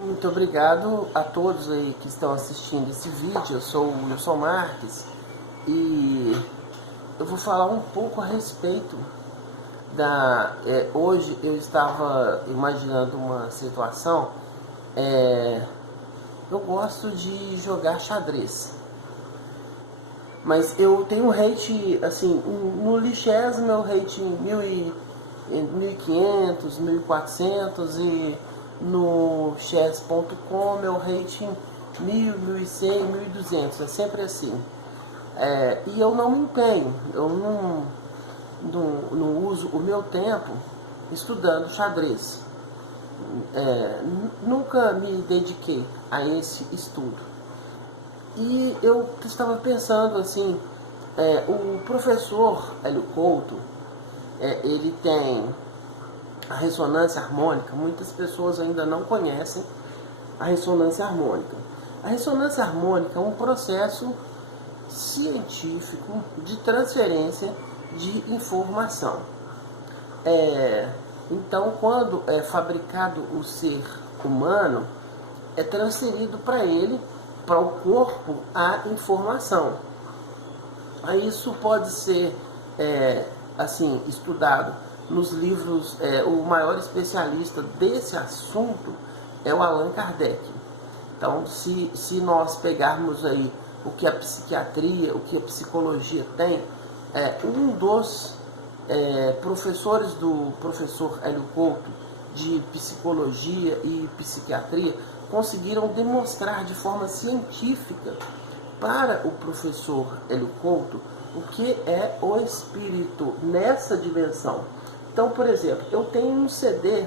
Muito obrigado a todos aí que estão assistindo esse vídeo. Eu sou o Wilson Marques e eu vou falar um pouco a respeito hoje eu estava imaginando uma situação. Eu gosto de jogar xadrez, mas eu tenho um rate, assim, no Lichess meu rate 1500, 1400 e no chess.com meu rating 1000, 1100, 1200, é sempre assim. E eu não me empenho, eu não uso o meu tempo estudando xadrez. Nunca me dediquei a esse estudo. E eu estava pensando assim, o professor Hélio Couto, ele tem a ressonância harmônica. Muitas pessoas ainda não conhecem a ressonância harmônica. A ressonância harmônica é um processo científico de transferência de informação. Então, quando é fabricado o ser humano, é transferido para ele, para o corpo, a informação. Isso pode ser assim estudado nos livros. O maior especialista desse assunto é o Allan Kardec. Então, se nós pegarmos aí o que a psiquiatria, o que a psicologia tem, um dos professores do professor Hélio Couto de psicologia e psiquiatria conseguiram demonstrar de forma científica para o professor Hélio Couto o que é o espírito nessa dimensão. Então, por exemplo, eu tenho um CD,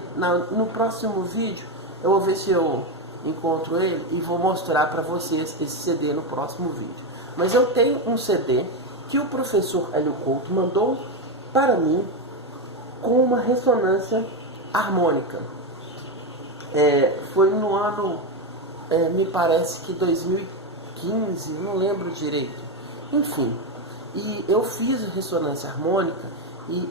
no próximo vídeo eu vou ver se eu encontro ele e vou mostrar para vocês esse CD no próximo vídeo. Mas eu tenho um CD que o professor Hélio Couto mandou para mim com uma ressonância harmônica. Foi no ano, me parece que 2015, não lembro direito. Enfim, e eu fiz ressonância harmônica e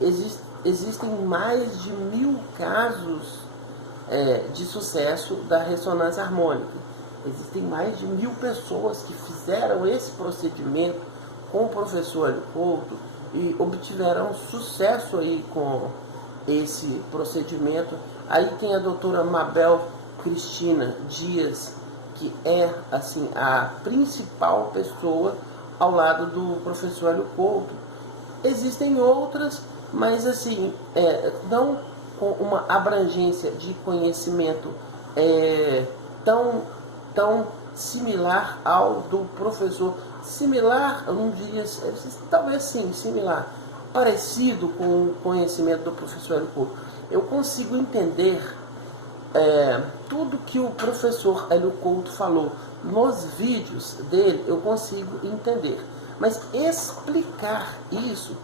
existem mais de 1000 casos de sucesso da ressonância harmônica. Existem mais de 1000 pessoas que fizeram esse procedimento com o professor Hélio Couto e obtiveram sucesso aí com esse procedimento. Aí tem a doutora Mabel Cristina Dias, que é assim a principal pessoa ao lado do professor Hélio Couto. Existem outras, mas assim, não com uma abrangência de conhecimento tão similar ao do professor. Similar, eu não diria, talvez sim, similar, parecido com o conhecimento do professor Hélio Couto. Eu consigo entender tudo que o professor Hélio Couto falou nos vídeos dele, eu consigo entender. Mas explicar isso,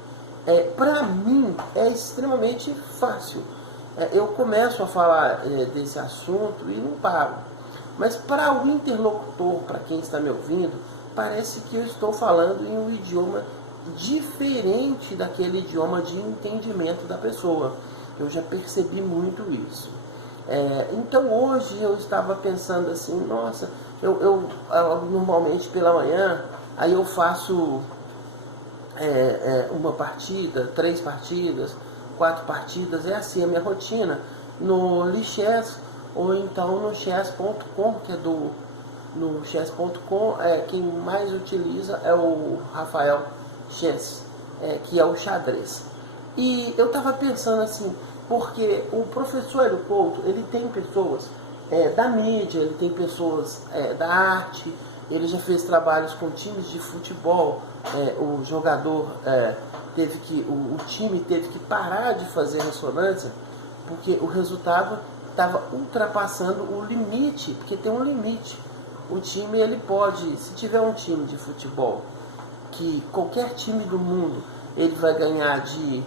para mim, é extremamente fácil. Eu começo a falar desse assunto e não paro. Mas para o interlocutor, para quem está me ouvindo, parece que eu estou falando em um idioma diferente daquele idioma de entendimento da pessoa. Eu já percebi muito isso. Então hoje eu estava pensando assim, nossa, eu normalmente pela manhã, aí eu faço uma partida, 3 partidas, 4 partidas, é assim a minha rotina, no Lichess ou então no chess.com, que é no chess.com, quem mais utiliza é o Rafael Chess, que é o xadrez. E eu estava pensando assim, porque o professor Hélio Couto, ele tem pessoas da mídia, ele tem pessoas da arte, ele já fez trabalhos com times de futebol, o jogador o time teve que parar de fazer ressonância, porque o resultado estava ultrapassando o limite, porque tem um limite. O time, ele pode, se tiver um time de futebol, que qualquer time do mundo, ele vai ganhar de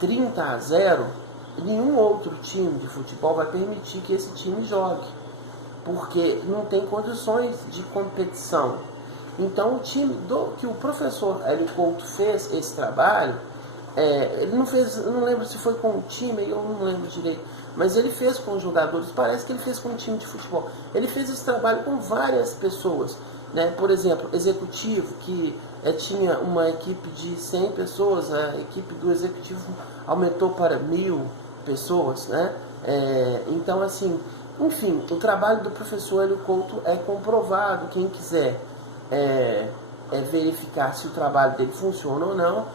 30-0, nenhum outro time de futebol vai permitir que esse time jogue, porque não tem condições de competição. Então o time que o professor Hélio Couto fez esse trabalho, ele não fez, eu não lembro se foi com o time, eu não lembro direito, mas ele fez com os jogadores, parece que ele fez com um time de futebol. Ele fez esse trabalho com várias pessoas, né? Por exemplo, executivo, que tinha uma equipe de 100 pessoas, a equipe do executivo aumentou para 1000 pessoas, né? Então, assim, enfim, o trabalho do professor Hélio Couto é comprovado. Quem quiser verificar se o trabalho dele funciona ou não,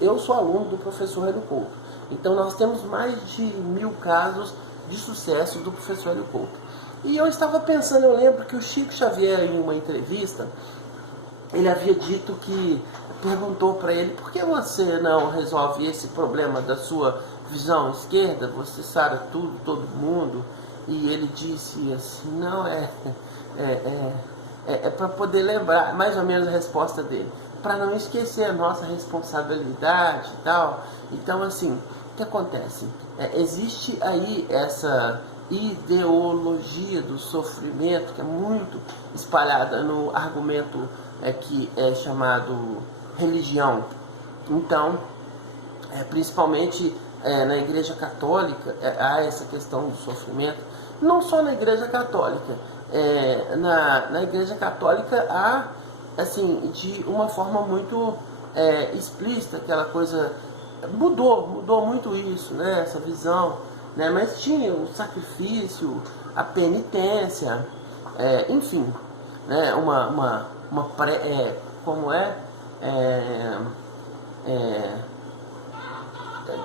eu sou aluno do professor Hélio Couto, então nós temos mais de 1000 casos de sucesso do professor Hélio Couto. E eu estava pensando, eu lembro que o Chico Xavier, em uma entrevista, ele havia dito que, perguntou para ele, por que você não resolve esse problema da sua visão esquerda, você sara tudo, todo mundo? E ele disse assim, não, para poder lembrar, mais ou menos a resposta dele, para não esquecer a nossa responsabilidade e tal. Então, assim, o que acontece? Existe aí essa ideologia do sofrimento que é muito espalhada no argumento que é chamado religião. Então, principalmente na Igreja Católica, há essa questão do sofrimento. Não só na Igreja Católica. Na Igreja Católica há, assim, de uma forma muito explícita, aquela coisa, mudou muito isso, né, essa visão, né, mas tinha o sacrifício, a penitência, enfim, né, como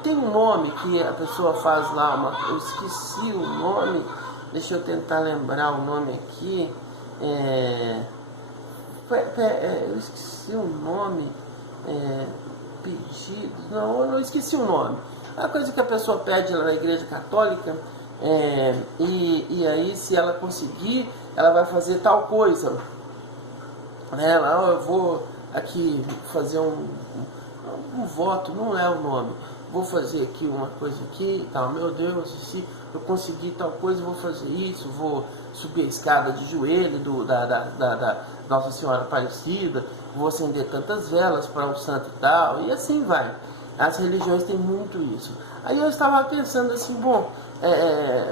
tem um nome que a pessoa faz lá, eu esqueci o nome, deixa eu tentar lembrar o nome aqui, eu esqueci o nome, pedido, não, eu não esqueci o nome. É uma coisa que a pessoa pede lá na Igreja Católica, e aí, se ela conseguir, ela vai fazer tal coisa. Lá eu vou aqui fazer um voto, não é o nome. Vou fazer aqui uma coisa aqui e tal, meu Deus, se eu conseguir tal coisa, vou fazer isso, vou subir a escada de joelho da Nossa Senhora Aparecida, vou acender tantas velas para o santo e tal, e assim vai. As religiões têm muito isso. Aí eu estava pensando assim, bom,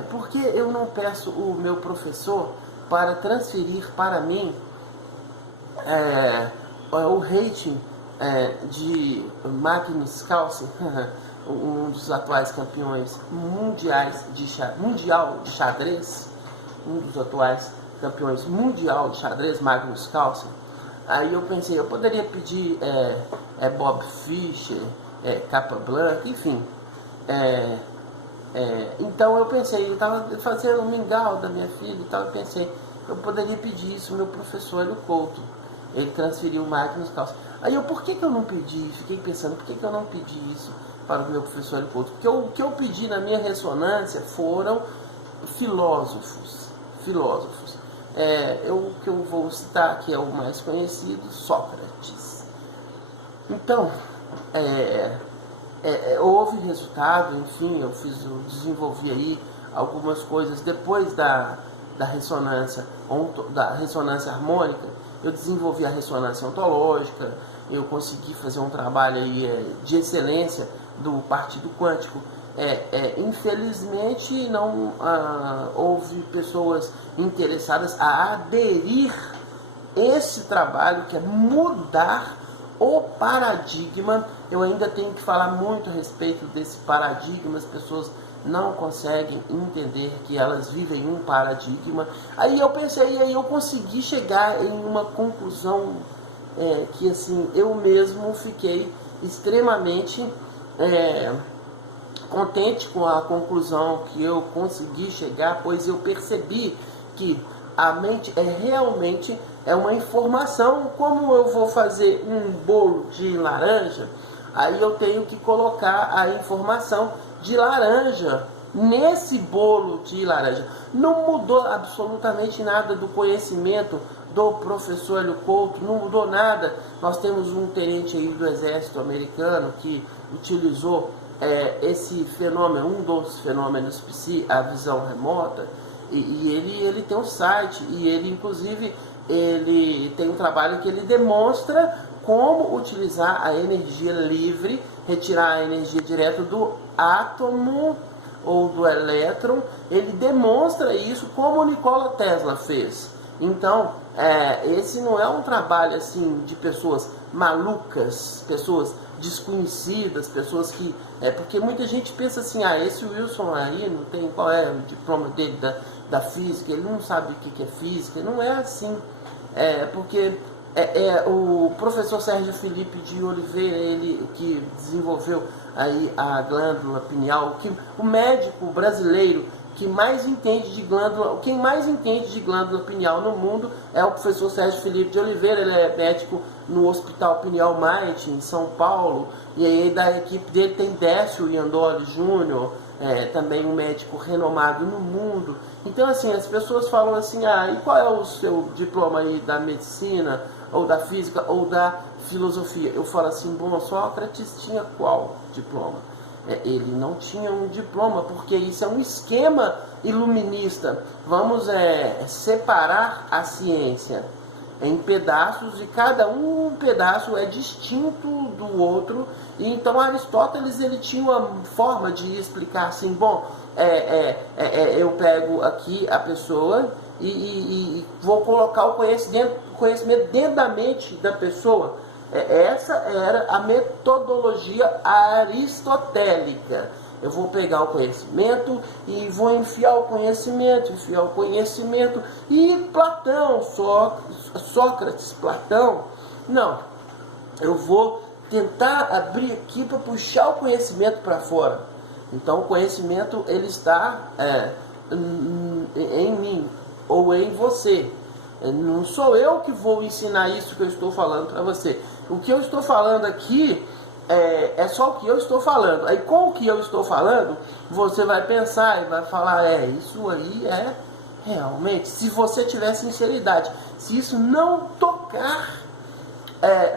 por que eu não peço o meu professor para transferir para mim o rating de Magnus Carlsen, um dos atuais campeões mundial de xadrez, um dos atuais campeões mundial de xadrez, Magnus Carlsen. Aí eu pensei, eu poderia pedir Bob Fischer, Capablanca, enfim. Então eu pensei, eu estava fazendo um mingau da minha filha e tal, eu pensei, eu poderia pedir isso ao meu professor Hélio Couto. Ele transferiu o Magnus Carlsen. Aí por que eu não pedi? Fiquei pensando, por que eu não pedi isso para o meu professor Hélio Couto? Porque o que eu pedi na minha ressonância foram filósofos. O que eu vou citar, que é o mais conhecido, Sócrates. Então, houve resultado, enfim, eu desenvolvi aí algumas coisas depois da ressonância harmônica. Eu desenvolvi a ressonância ontológica, eu consegui fazer um trabalho aí, de excelência do partido quântico. Infelizmente não houve pessoas interessadas a aderir esse trabalho, que é mudar o paradigma. Eu ainda tenho que falar muito a respeito desse paradigma, as pessoas não conseguem entender que elas vivem um paradigma. Aí eu pensei, aí eu consegui chegar em uma conclusão que, assim, eu mesmo fiquei extremamente contente com a conclusão que eu consegui chegar, pois eu percebi que a mente realmente uma informação. Como eu vou fazer um bolo de laranja, aí eu tenho que colocar a informação de laranja nesse bolo de laranja. Não mudou absolutamente nada do conhecimento do professor Hélio Couto, não mudou nada. Nós temos um tenente aí do exército americano que utilizou esse fenômeno, um dos fenômenos psi, a visão remota, e ele tem um site, e ele inclusive ele tem um trabalho que ele demonstra como utilizar a energia livre, retirar a energia direto do átomo, ou do elétron, ele demonstra isso como o Nikola Tesla fez. Então, esse não é um trabalho assim de pessoas malucas, pessoas desconhecidas, pessoas que... porque muita gente pensa assim, esse Wilson aí, não tem qual é o diploma dele da física, ele não sabe o que é física. Não é assim. Porque o professor Sérgio Felipe de Oliveira, ele que desenvolveu aí a glândula pineal, o médico brasileiro que mais entende de glândula, quem mais entende de glândula pineal no mundo é o professor Sérgio Felipe de Oliveira. Ele é médico no Hospital Pineal Might, em São Paulo, e aí da equipe dele tem Décio Iandoli Júnior, também um médico renomado no mundo. Então, assim, as pessoas falam assim, e qual é o seu diploma aí da medicina, ou da física, ou da filosofia? Eu falo assim, bom, Sócrates tinha qual diploma? Ele não tinha um diploma, porque isso é um esquema iluminista. Vamos separar a ciência em pedaços, e cada um pedaço é distinto do outro. E então Aristóteles, ele tinha uma forma de explicar assim, bom, eu pego aqui a pessoa e vou colocar o conhecimento dentro da mente da pessoa. Essa era a metodologia aristotélica. Eu vou pegar o conhecimento e vou enfiar o conhecimento. E Platão, Sócrates, Platão, não. Eu vou tentar abrir aqui para puxar o conhecimento para fora. Então o conhecimento, ele está em mim ou em você. Não sou eu que vou ensinar isso que eu estou falando para você. O que eu estou falando aqui é só o que eu estou falando. Aí com o que eu estou falando, você vai pensar e vai falar, isso aí realmente, se você tiver sinceridade, se isso não tocar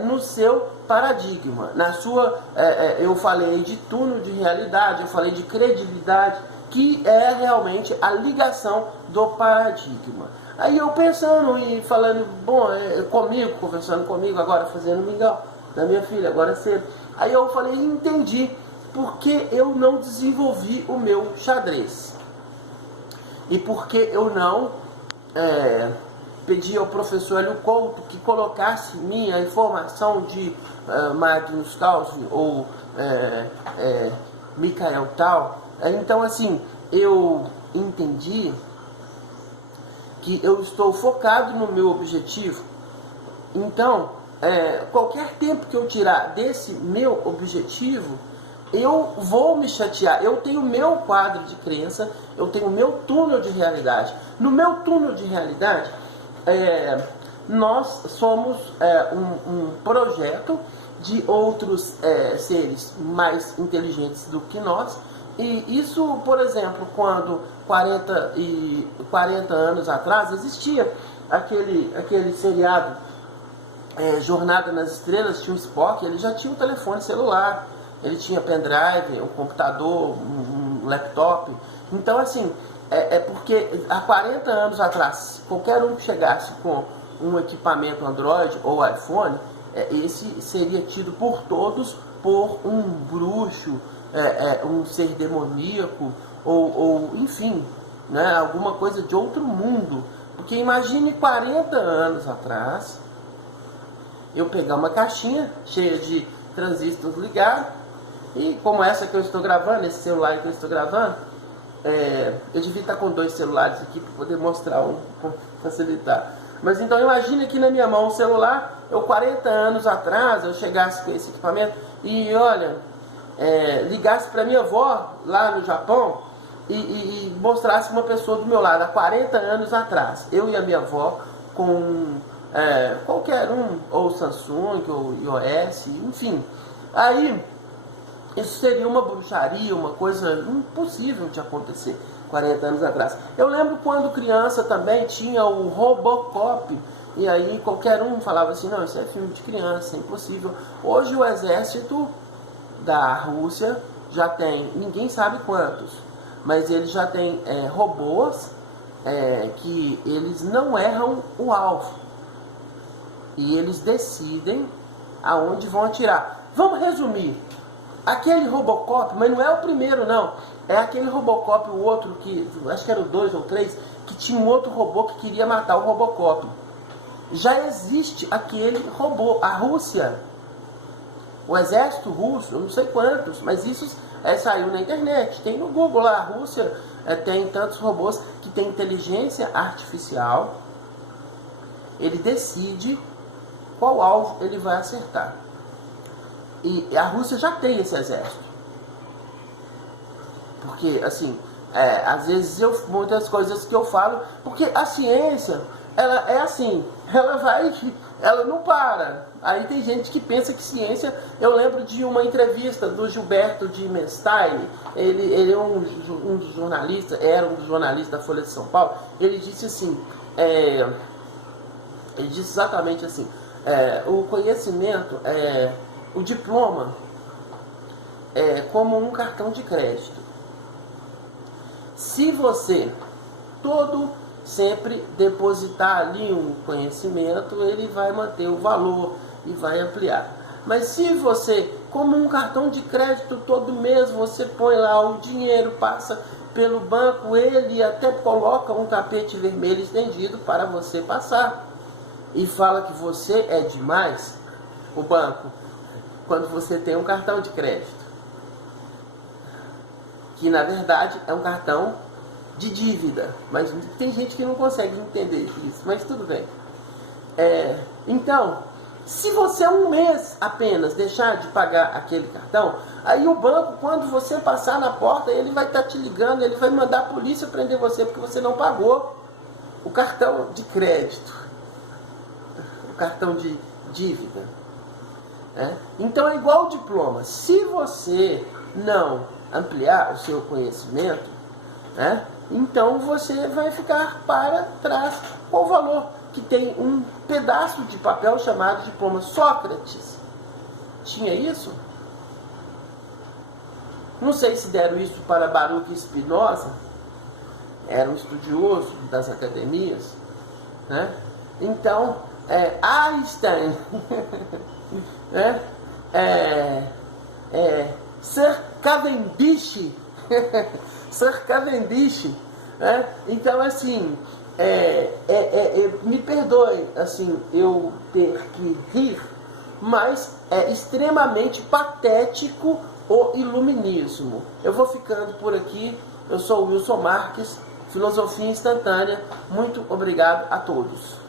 no seu paradigma, na sua, eu falei de túnel de realidade, eu falei de credibilidade, que é realmente a ligação do paradigma. Aí eu pensando e falando, bom, conversando comigo, agora fazendo mingau da minha filha, agora cedo. Aí eu falei, entendi porque eu não desenvolvi o meu xadrez. E porque eu não pedi ao professor Hélio Couto que colocasse minha informação de Magnus Carlsen ou Mikhail Tal. Então, assim, eu entendi que eu estou focado no meu objetivo. Então, qualquer tempo que eu tirar desse meu objetivo, eu vou me chatear. Eu tenho meu quadro de crença, eu tenho meu túnel de realidade. No meu túnel de realidade, nós somos um projeto de outros seres mais inteligentes do que nós. E isso, por exemplo, quando 40 anos atrás existia aquele seriado Jornada nas Estrelas, tinha o Spock, ele já tinha um telefone celular, ele tinha pendrive, um computador, um laptop. Então, assim, porque há 40 anos atrás, qualquer um que chegasse com um equipamento Android ou iPhone, esse seria tido por todos por um bruxo, um ser demoníaco, ou enfim, né, alguma coisa de outro mundo. Porque imagine 40 anos atrás, eu pegar uma caixinha cheia de transistores ligados, e como essa que eu estou gravando, esse celular que eu estou gravando, eu devia estar com 2 celulares aqui para poder mostrar para facilitar. Mas então imagine aqui na minha mão um celular, 40 anos atrás, eu chegasse com esse equipamento e olha, ligasse para minha avó lá no Japão e mostrasse uma pessoa do meu lado há 40 anos atrás, eu e a minha avó com qualquer um, ou Samsung, ou iOS, enfim. Aí isso seria uma bruxaria, uma coisa impossível de acontecer 40 anos atrás. Eu lembro quando criança também tinha o Robocop, e aí qualquer um falava assim, não, isso é filme de criança, é impossível. Hoje o exército da Rússia já tem, ninguém sabe quantos, mas eles já tem robôs que eles não erram o alvo. E eles decidem aonde vão atirar. Vamos resumir. Aquele Robocop, mas não é o primeiro não, é aquele Robocop, o outro que, acho que era o 2 ou 3, que tinha um outro robô que queria matar o Robocop. Já existe aquele robô, a Rússia, o exército russo, eu não sei quantos, mas isso saiu na internet, tem no Google lá, a Rússia tem tantos robôs que tem inteligência artificial, ele decide qual alvo ele vai acertar. E a Rússia já tem esse exército. Porque, assim, às vezes muitas coisas que eu falo, porque a ciência, ela é assim, ela não para. Aí tem gente que pensa que ciência... Eu lembro de uma entrevista do Gilberto de Menstein, ele é um dos jornalistas, era um dos jornalistas da Folha de São Paulo, ele disse assim, ele disse exatamente assim, o conhecimento, o diploma é como um cartão de crédito. Se você sempre depositar ali um conhecimento, ele vai manter o valor e vai ampliar. Mas se você, como um cartão de crédito, todo mês você põe lá o dinheiro, passa pelo banco, ele até coloca um tapete vermelho estendido para você passar. E fala que você é demais, o banco, quando você tem um cartão de crédito. Que na verdade é um cartão de dívida, mas tem gente que não consegue entender isso, mas tudo bem. Então, se você um mês apenas deixar de pagar aquele cartão, aí o banco, quando você passar na porta, ele vai estar te ligando, ele vai mandar a polícia prender você porque você não pagou o cartão de crédito, o cartão de dívida. Então é igual o diploma. Se você não ampliar o seu conhecimento, então você vai ficar para trás com o valor que tem um pedaço de papel chamado diploma. Sócrates tinha isso? Não sei se deram isso para Baruch Spinoza, era um estudioso das academias, Então, Einstein, Sir Cavendish, Sir Cavendish, então assim, me perdoe assim, eu ter que rir, mas é extremamente patético o iluminismo. Eu vou ficando por aqui, eu sou o Wilson Marques, Filosofia Instantânea, muito obrigado a todos.